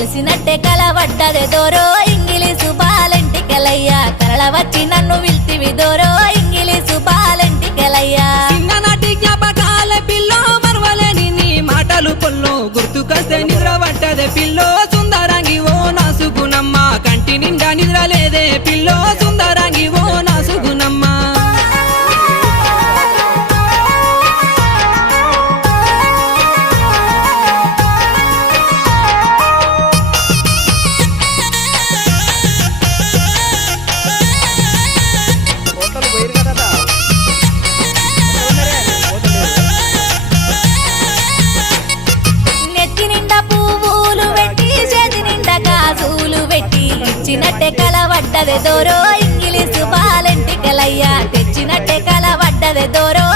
కలిసినట్టే కలవడ్డదే దోరో ఇంగిలీసు బాలెంటికెలయ్యా కరళ వచ్చి నన్ను విల్తివి దోరో ఇంగిలీసు బాలెంటికెలయ్యా చిన్ననాటి జ్ఞాపకాల పిల్లో మరవలేని నీ మాటలు పొల్లో గుర్తుకొస్తే నిద్ర పట్టదే పిల్లో సుందరంగి ఓ నాసుగునమ్మ కంటి నిండా నిద్ర లేదే పిల్లో సుందరంగి ఓ నాసుగునమ్మ నెత్తి నిండా పువ్వులు పెట్టి చేతి నిండా గాజులు పెట్టి ఇచ్చినట్టే కలవడ్డదే దోరో ఇంగిలీసు బాలెంటికెలయ్యా తెచ్చినట్టే కలవడ్డదే దోరో